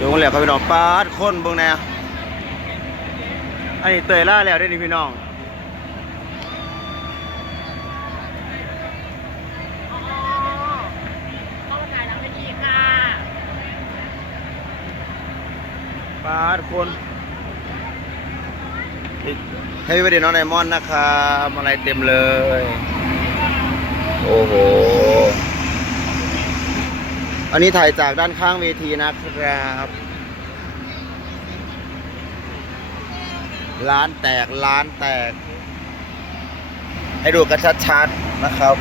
โยงแล้วครับพี่น้องปาดคนเบิ่งแน่อันนี้เตยล่าแล้วได้อนี่พี่น้องเข้ามาถ่ายหลังเวทีค่ะปาดคนให้พี่ประเด็นน้องไดมอนด์นะครับอะไรเต็มเลย โอ้โห อันนี้ถ่ายจากด้านข้างเวทีนะครับ ร้านแตกร้านแตก ให้ดูกันชัดๆนะครับ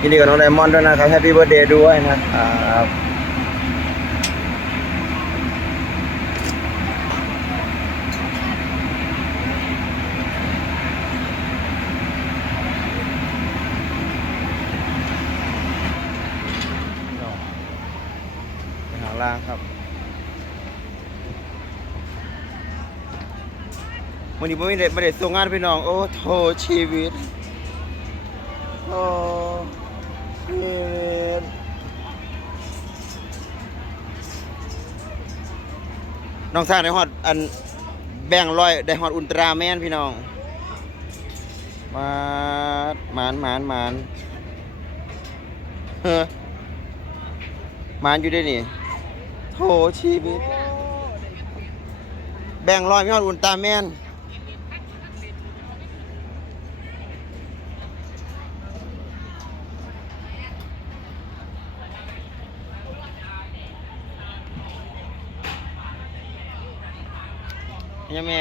ยินดีกับน้องไดมอนด์ด้วยนะครับแฮปปี้เบ t ร์เดย์ด้วยนะครับ ไปหาล่างครับ วันนี้ไม่ได้ไม่ได้ส่งงานพี่น้อง โอ้โถชีวิต โอ้ชีวิตน้องสร้างได้ฮอดอันแบ่งร้อยได้ฮอดอุลตร้าแมนพี่น้อง มาดหมานหมานหมานเฮ้อมานอยู่ได้นี่โถชีวิต แบ่งร้อยไม่ฮอดอุลตร้าแมน ยังแม่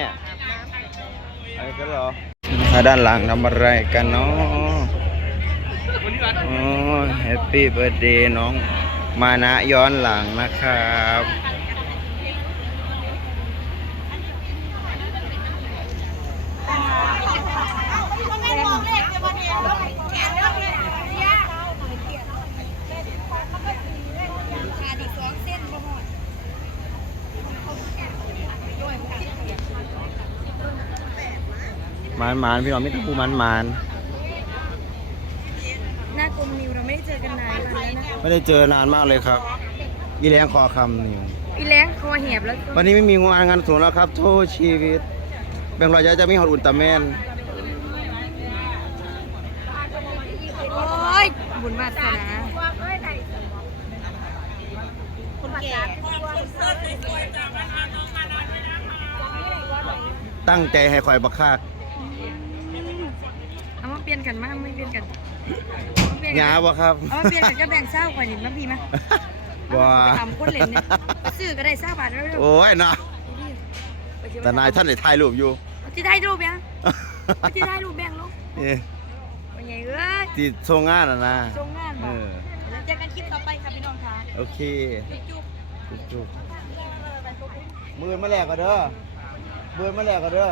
อะไรกันเหรอมาด้านหลังทำอะไรกันเนาะโอ้แฮปปี้เบิร์ดเดย์น้องมานะย้อนหลังนะครับ มานมานพี่น้องไม่ต้องพูมันมานหน้ากลมนิวเราไม่ได้เจอกันนานวันแล้วนะไม่ได้เจอนานมากเลยครับอีแรงคอคำนี่อีแรงคอแหบแล้วก็วันนี้ไม่มีงานงานสวนแล้วครับ โทษชีวิตแบ่งรอยย้ายจะไม่หอดอุลตร้าแมนโอ้ยบุญวาสนาคนแก่ตั้งใจให้คอยบักคาก เอามาเปลี่ยนกันมาไม่เปลี่ยนกันหยาบ่ครับเอามาเปลี่ยนกันก็แบ่งเศร้ากว่าหนิมาพี่มาบ่ไปทำคนเล่นเนี่ยไปซื้อก็ได้เศร้าบาทแล้วเร็วโอ้ยเนาะแต่นายท่านได้ถ่ายรูปอยู่ที่ได้รูปยังที่ได้รูปแบ่งลูกนี่เป็นไงเอ้ยที่โชว์งานอะนะทรงงานบเออกอแล้วเจอกันคลิปต่อไปค่ะพี่น้องค่ะโอเค จุ๊บจุ๊บจุ๊บมือมาแลกก็เด้อมือมาแลกก็เด้อ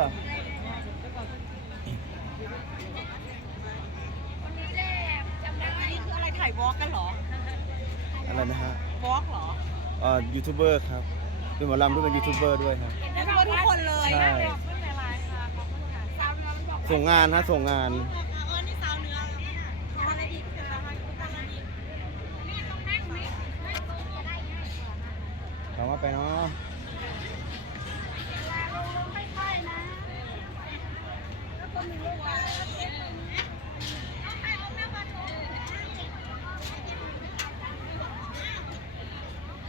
นี่คืออะไร ถ่ายวอล์กกันเหรออะไรนะฮะวอล์กเหรอเอ่อยูทูบเบอร์ครับเป็นหมอลำด้วยเป็นยูทูบเบอร์ด้วยครับแล้วทุกคนเลยใช่ ส่งงานฮะส่งงานถามว่าไปเนาะ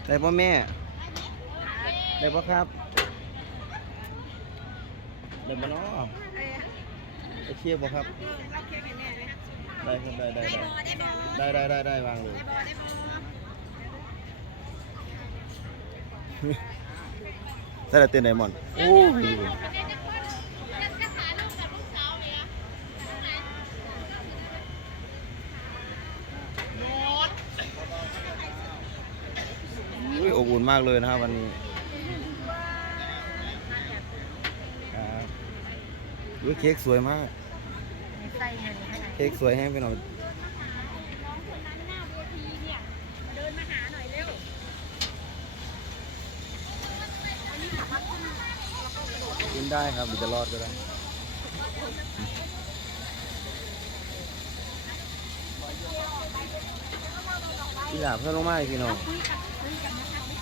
ได้ป่ะแม่ ได้ป่ะครับ ได้ป่ะน้อไปเชียบป่ะครับ ได้ครับได้ได้ได้ได้ได้ได้ได้วางเลยใส่ละเต้นไดมอนด์โอ้ยอุ้ยอบอุ่น มากเลยนะครับวันนี้ครับอุ้ยเค้กสวยมาก ใส่เงินให้เค้กสวยแห้งไปหน่อยกินได้ครับหรือจะรอดก็ได้พี่หลาบเพิ่มลงมาอีกพี่น้องยาย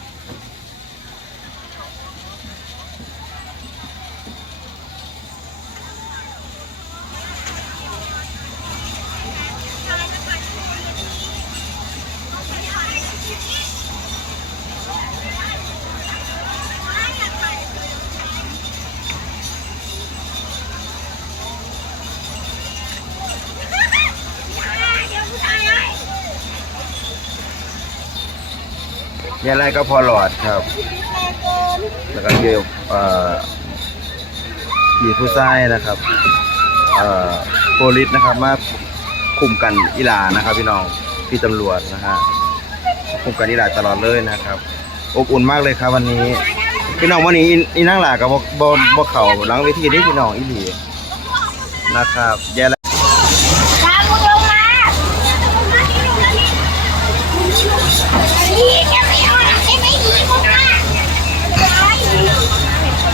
ไล่ก็พอหลอดครับ แล้วก็เกี่ยวเอ่อผีผู้ชายนะครับเอ่อโปลิสนะครับมาคุมกันอีหลานะครับ พี่น้องพี่ตำรวจนะฮะคุมกันอีหลาตลอดเลยนะครับอบอุ่นมากเลยครับวันนี้ พี่น้องวันนี้อีนั่งหลากับบบ่บ่เข่าหลังเวทีนี่พี่น้องอีหลีนะครับแย่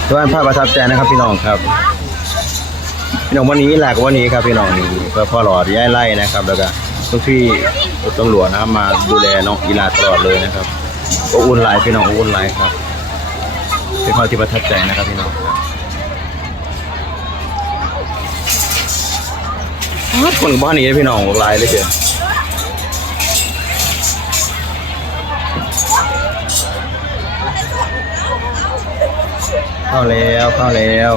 ทุกท่านภาพประทับใจนะครับพี่น้องครับพี่น้องวันนี้หลากวันนี้ครับพี่น้องนี่เพื่อพ่อหลอดย้ายไล่นะครับ แล้วก็ทุกพี่ตำรวจนะครับมาดูแลน้องอีลาตลอดเลยนะครับอบอุ่นหลายพี่น้องอุ่นหลายครับเป็นความที่ประทับใจนะครับพี่น้องครับอ้าวคนบ้านนี้พี่น้องหลายเลยเชียว เข้าแล้วเข้าแล้ว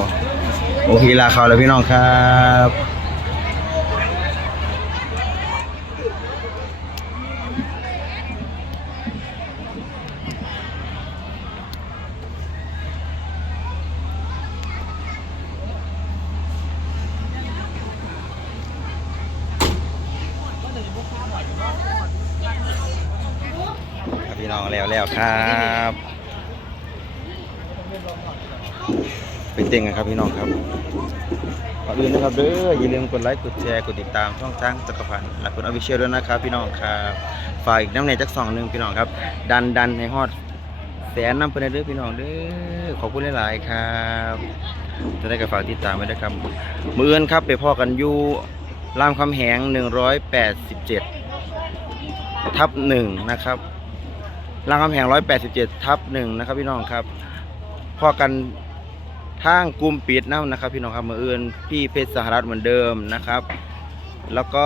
โอเคลาเข้าแล้วพี่น้องครับครับพี่น้องแล้วแล้วครับ ไปเต้นกันครับพี่น้องครับก่อนอื่นนะครับเด้ออย่าลืมกดไลค์กดแชร์กดติดตามช่องทางจักรพันธ์และคุณอวิเชียด้วยนะครับ พี่น้องครับฝากอีกน้ำในจักสองหนึ่งพี่น้องครับ ดันดันให้ฮอดแสนน้ำเพื่อนเด้อพี่น้องเด้อขอบคุณหลายๆครับจะได้กับฝากติดตามไว้ด้วยครับมืออื่นครับ ไปพ่อกันอยู่รามคำแหง 187 ทับหนึ่งนะครับรามคำแหง 187 ทับหนึ่งนะครับพี่น้องครับ พอกันทางกลุ่มปิดน้ำนะครับ พี่น้องครับมืออื่นพี่เพชรสหรัฐเหมือนเดิมนะครับ แล้วก็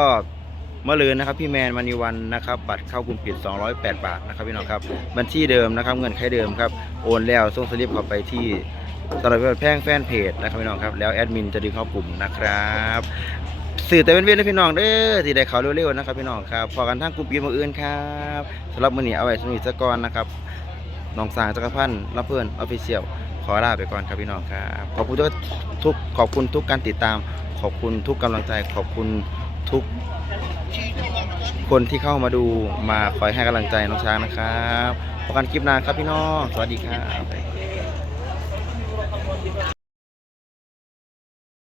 เมื่อลืนนะครับพี่แมนมณีวันนะครับบัตรเข้ากลุ่มปิด 208 บาทนะครับพี่น้องครับบัญชีเดิมนะครับเงินใครเดิมครับโอนแล้วส่งสลิปเข้าไปที่สำหรับแพร่งแฟนเพจนะครับพี่น้องครับแล้วแอดมินจะดึงเข้ากลุ่มนะครับสื่อแต่เป็นเวียนนะพี่น้องเด้อที่ได้เขาเร็วๆนะครับพี่น้องครับพอกันทั้งกลุ่มปีมืออื่นครับสำหรับมื้อนี้เอาไว้สนิทสกอนนะครับน้องสางจักรพันธ์รับเพื่อนออฟฟิเชียล ขอลาไปก่อนครับพี่น้องครับขอบคุณทุกขอบคุณทุกการติดตาม ขอบคุณทุกกำลังใจ ขอบคุณทุกคนที่เข้ามาดูมาคอยให้กำลังใจน้องช้างนะครับพบกันคลิปหน้าครับพี่น้องสวัสดีครับ